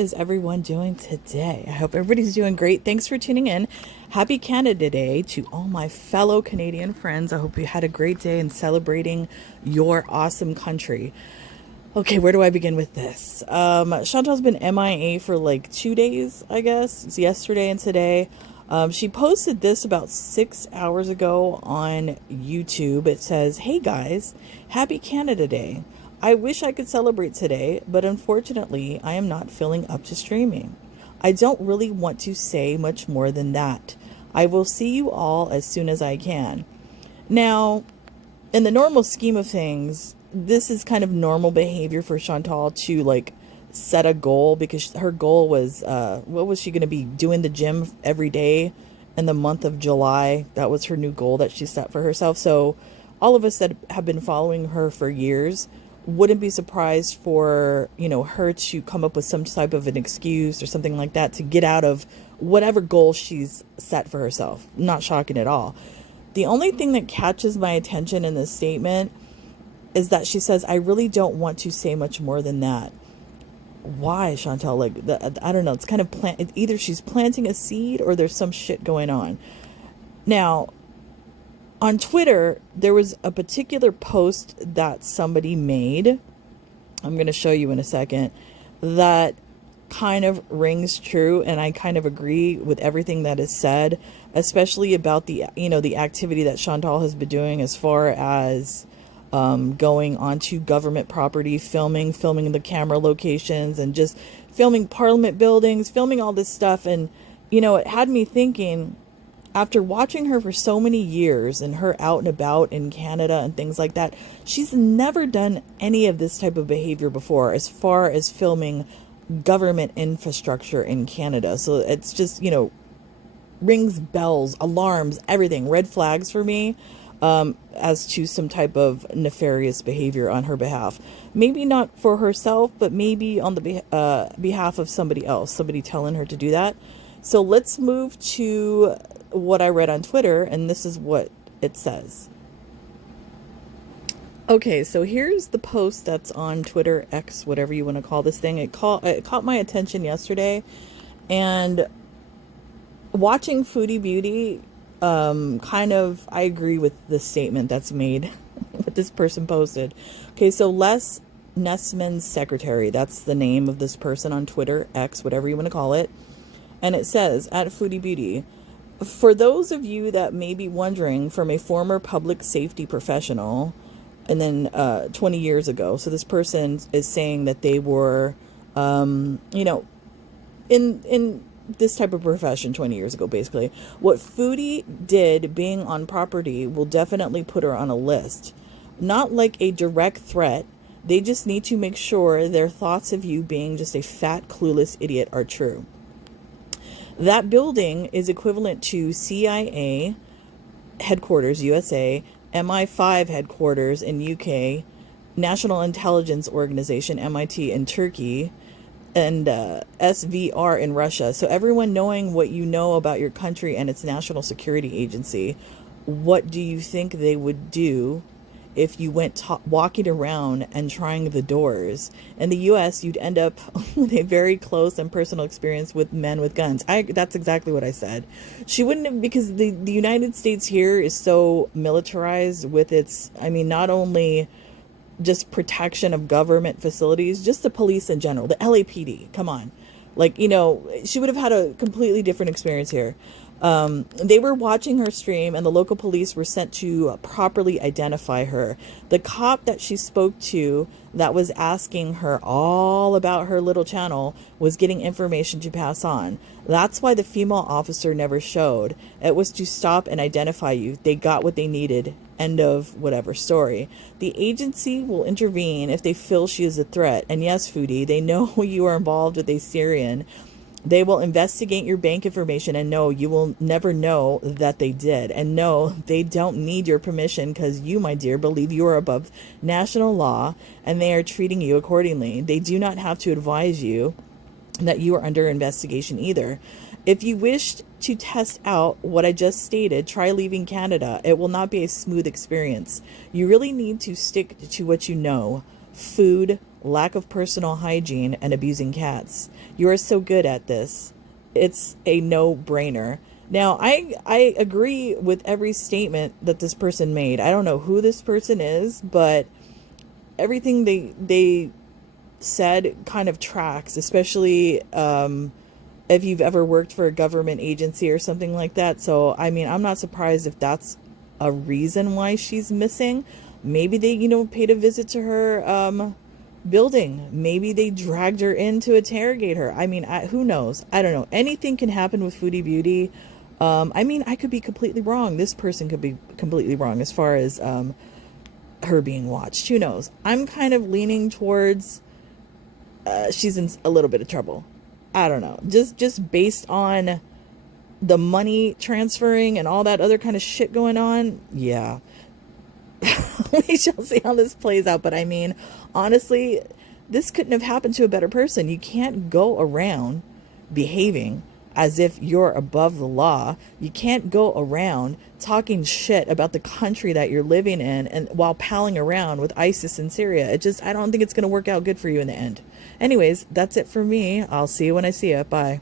is everyone doing today? I hope everybody's doing great. Thanks for tuning in. Happy Canada Day to all my fellow Canadian friends. I hope you had a great day in celebrating your awesome country. Okay, where do I begin with this? Chantal's been MIA for like 2 days, I guess. It's yesterday and today. She posted this about 6 hours ago on YouTube. It says, "Hey guys, happy Canada Day. I wish I could celebrate today, but unfortunately, I am not feeling up to streaming. I don't really want to say much more than that. I will see you all as soon as I can." Now, in the normal scheme of things, this is kind of normal behavior for Chantal to like set a goal, because her goal was, what was she going to be doing the gym every day in the month of July? That was her new goal that she set for herself. So all of us that have been following her for years wouldn't be surprised for, her to come up with some type of an excuse or something like that to get out of whatever goal she's set for herself. Not shocking at all. The only thing that catches my attention in this statement is that she says, "I really don't want to say much more than that." Why, Chantal? Like, I don't know. It's kind of either she's planting a seed or there's some shit going on. Now, on Twitter, there was a particular post that somebody made. I'm going to show you in a second. That kind of rings true, and I kind of agree with everything that is said, especially about the activity that Chantal has been doing as far as going onto government property, filming the camera locations, and just filming Parliament buildings, filming all this stuff. And, it had me thinking, after watching her for so many years and her out and about in Canada and things like that, she's never done any of this type of behavior before as far as filming government infrastructure in Canada. So it's just, rings bells, alarms, everything, red flags for me. As to some type of nefarious behavior on her behalf. Maybe not for herself, but maybe on the behalf of somebody else, somebody telling her to do that. So let's move to what I read on Twitter, and this is what it says. Okay, so here's the post that's on Twitter, X, whatever you want to call this thing. It caught my attention yesterday, and watching Foodie Beauty, I agree with the statement that's made, what this person posted. Okay, so Les Nessman's secretary, that's the name of this person on Twitter, X, whatever you want to call it. And it says, at Foodie Beauty, "For those of you that may be wondering, from a former public safety professional," and then 20 years ago. So this person is saying that they were, in this type of profession 20 years ago, basically. "What Foodie did being on property will definitely put her on a list. Not like a direct threat. They just need to make sure their thoughts of you being just a fat, clueless idiot are true. That building is equivalent to CIA headquarters, USA, MI5 headquarters in UK, National Intelligence Organization, MIT in Turkey, and SVR in Russia. So everyone knowing what you know about your country and its national security agency, what do you think they would do if you went walking around and trying the doors? In the US, you'd end up with a very close and personal experience with men with guns." That's exactly what I said. She wouldn't have, because the United States here is so militarized with its, not only just protection of government facilities, just the police in general, the LAPD, come on. She would have had a completely different experience here. They were watching her stream, and the local police were sent to properly identify her. The cop that she spoke to that was asking her all about her little channel was getting information to pass on. That's why the female officer never showed. It was to stop and identify you. They got what they needed. End of whatever story. The agency will intervene if they feel she is a threat. And yes, Foodie, they know you are involved with a Syrian. They will investigate your bank information, and no, you will never know that they did. And no, they don't need your permission, because you, my dear, believe you are above national law and they are treating you accordingly. They do not have to advise you that you are under investigation either. If you wished to test out what I just stated, try leaving Canada. It will not be a smooth experience. You really need to stick to what you know. food, lack of personal hygiene, and abusing cats. You are so good at this. It's a no-brainer. Now, I agree with every statement that this person made. I don't know who this person is, but everything they said kind of tracks, especially if you've ever worked for a government agency or something like that. So, I mean, I'm not surprised if that's a reason why she's missing. Maybe they, paid a visit to her building. Maybe they dragged her in to interrogate her. I mean, who knows? I don't know. Anything can happen with Foodie Beauty. I mean, I could be completely wrong. This person could be completely wrong as far as her being watched. Who knows? I'm kind of leaning towards she's in a little bit of trouble. I don't know. Just based on the money transferring and all that other kind of shit going on. Yeah. We shall see how this plays out. But I mean, honestly, this couldn't have happened to a better person. You can't go around behaving as if you're above the law. You can't go around talking shit about the country that you're living in and while palling around with ISIS in Syria. I don't think it's going to work out good for you in the end. Anyways, that's it for me. I'll see you when I see you. Bye.